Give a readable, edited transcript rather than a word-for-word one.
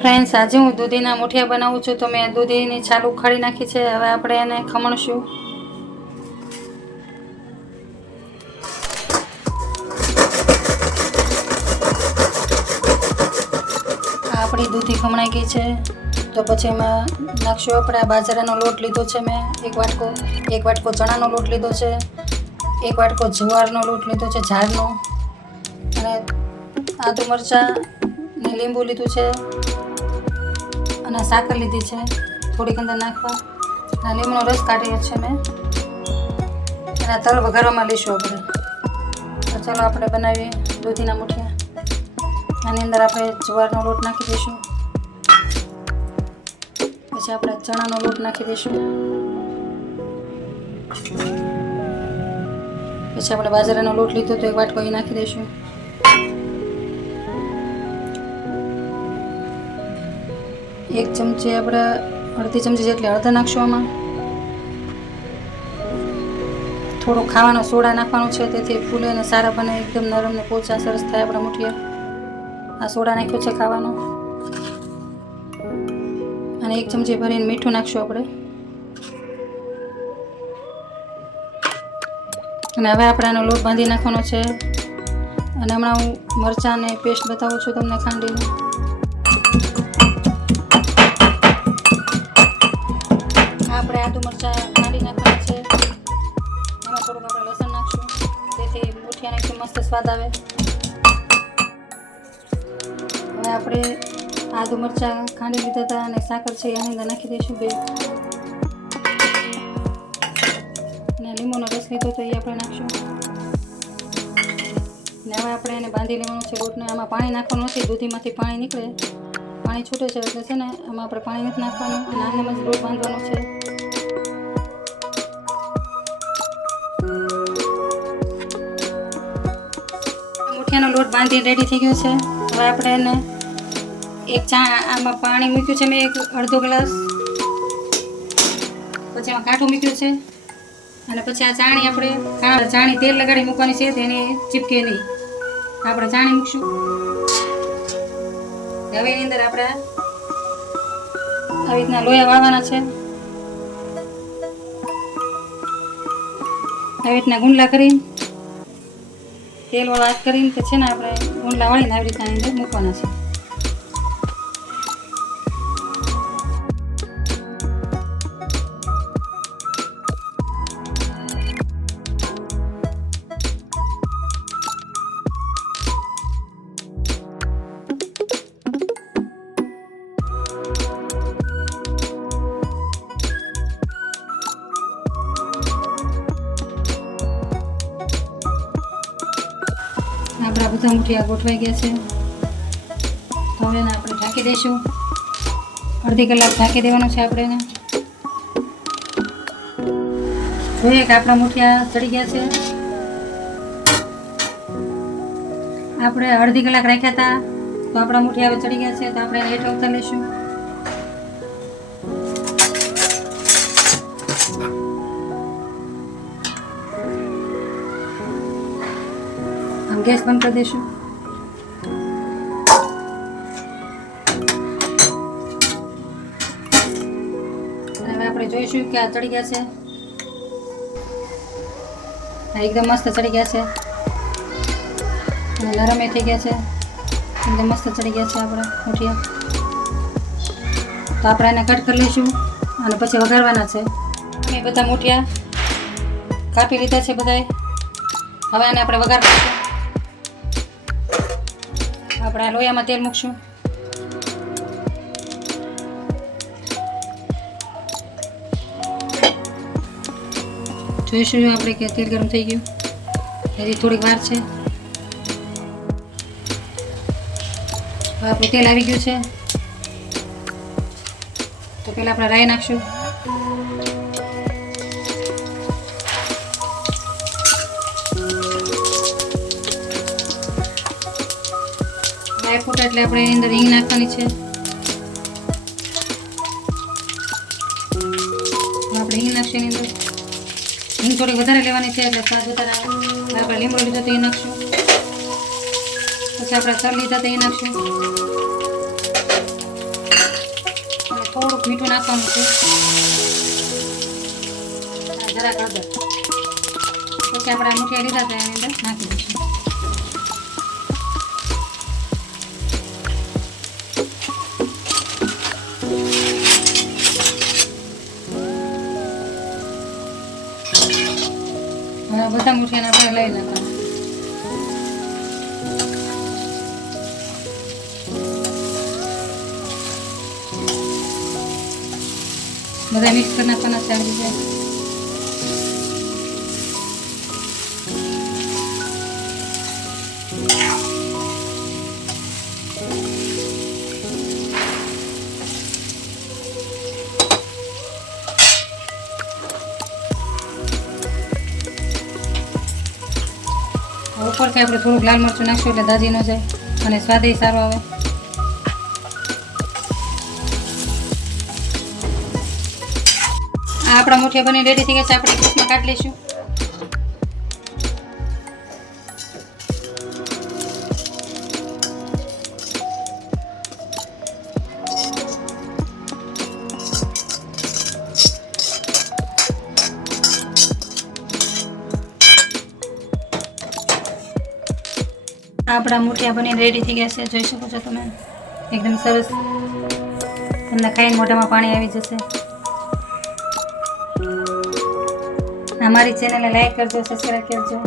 Friends, આજે હું દૂધીના મુઠિયા બનાવું છું. તો મેં દૂધીની છાલ ઉખાડી નાખી છે. હવે આપણે એને ખમણશું. આપણી દૂધી ખમણાઈ ગઈ છે. તો પછી એમાં નાખશું આપણે બાજરાનો લોટ લીધો છે. મેં એક વાટકો ચણાનો લોટ લીધો છે. એક વાટકો જુવારનો લોટ લીધો છે, ઝાડનો. અને આદુ મરચાં ને લીંબુ લીધું છે. અને સાકર લીધી છે થોડીક અંદર નાખવા. અને લીંબુનો રસ કાઢ્યો છે મેં. અને તલ વઘારવામાં લઈશું આપણે. તો ચાલો આપણે બનાવીએ દૂધીના મુઠિયા. આની અંદર આપણે જુવારનો લોટ નાખી દઈશું. પછી આપણે ચણાનો લોટ નાખી દઈશું. પછી આપણે બાજરાનો લોટ લીધો તો એક વાટકો એ નાખી દઈશું. એક ચમચી આપણે અડધી ચમચી જેટલી હળદર નાખશું આમાં. થોડો ખાવાનો સોડા નાખવાનો છે, તેથી ફૂલે અને સારા બને, એકદમ નરમ ને પોચા સરસ થાય આપણા મુઠિયા. આ સોડા નાખ્યો છે ખાવાનો. અને એક ચમચી ભરીને મીઠું નાખશું આપણે. અને હવે આપણે આનો લોટ બાંધી નાખવાનો છે. અને હમણાં હું મરચાંને પેસ્ટ બતાવું છું તમને ખાંડીને. આપણે આદુ મરચાં ખાંડી નાખવાના છે. એમાં થોડુંક આપણે લસણ નાખશું, જેથી મુઠિયાને એકદમ મસ્ત સ્વાદ આવે. હવે આપણે આદુ મરચાં ખાંડી લીધા હતા અને સાકર છે એની અંદર નાખી દઈશું બે. અને લીંબુનો રસ લીધો તો એ આપણે નાખશું. ને હવે આપણે એને બાંધી લેવાનું છે લોટને. આમાં પાણી નાખવાનું નથી, દૂધીમાંથી પાણી નીકળે, પાણી છૂટે છે એટલે છે ને આમાં આપણે પાણી નથી નાખવાનું. અને આને જ લોટ બાંધવાનો છે. મુઠિયાનો લોટ બાંધી રેડી થઈ ગયો છે. હવે આપણે એને આમાં પાણી મૂક્યું છે મેં અડધો ગ્લાસ. પછી આમાં કાઠું મૂક્યું છે. અને પછી આ ચાણી તેલ લગાડી મૂકવાની છે, તેની ચીપકે નહીં. આપણે ચાણી મૂકશું. હવે એની અંદર આપણે આવી રીતના લોયા વાળવાના છે. આવી રીતના ગુંડલા કરીને તેલવાળો હાથ કરીને પછી ને આપણે ગુંડલા વાળીને આવી રીતના અંદર મૂકવાના છે. આપણા બધા મુઠિયા ગોઠવાઈ ગયા છે. તો હવે એને આપણે ઢાંકી દઈશું. અડધી કલાક ઢાંકી દેવાનું છે આપણે એને. જોઈએ કે આપણા મુઠિયા ચડી ગયા છે. આપણે અડધી કલાક રાખ્યા હતા તો આપણા મુઠિયા હવે ચડી ગયા છે. તો આપણે એને હેઠળ ઉતારી લઈશું. ગેસ બંધ કરી દઈશું. હવે આપણે જોઈશું કે આ ચડી ગયા છે. એકદમ મસ્ત ચડી ગયા છે. નરમ થઈ ગયા છે. એકદમ મસ્ત ચડી ગયા છે આપણા મુઠિયા. તો આપણે એને કટ કરી લઈશું અને પછી વઘારવાના છે. એ બધા મુઠિયા કાપી લીધા છે બધાએ. હવે આને આપણે વઘાર કરીશું. આપણે આ લોયામાં તેલ મૂકશું. જોઈશું આપણે કે તેલ ગરમ થઈ ગયું. હજી થોડીક વાર છે. હવે આપણું તેલ આવી ગયું છે. તો પહેલાં આપણે રાઈ નાખશું. રાઈ ફૂટે એટલે આપણે એની અંદર હિંગ નાખવાની છે. આપણે હિંગ નાખશું એની અંદર. હિંગ થોડી વધારે લેવાની છે એટલે સ્વાદ વધારે આવે. આપણે લીંબુ લીધો તો એ નાખશું. પછી આપણે તલ લીધા તો એ નાખશું. મીઠું નાખવાનું છે, જરાક હળદર. પછી આપણે આ મુઠિયા લીધા હતા એની અંદર નાખી દઈશું. હવે બધા મુઠિયાને આપણે લઈ લેવાના. બધા મિક્સ કરી નાખવાના છે આવી રીતે. ઉપરથી આપણે થોડુંક લાલ મરચું નાખશું એટલે દાજી ન જાય અને સ્વાદ સારો આવે. આ આપણા મુઠિયા બની રેડી થઈ ગયા છે. આપણે એક પીસમાં કાઢી લઈશું. આપણા મુઠિયા બની રેડી થઈ ગયા છે. જોઈ શકો છો તમે, એકદમ સરસ. તમને ખાઈને મોઢામાં પાણી આવી જશે. અમારી ચેનલને લાઈક કરજો, સબસ્ક્રાઈબ કરજો.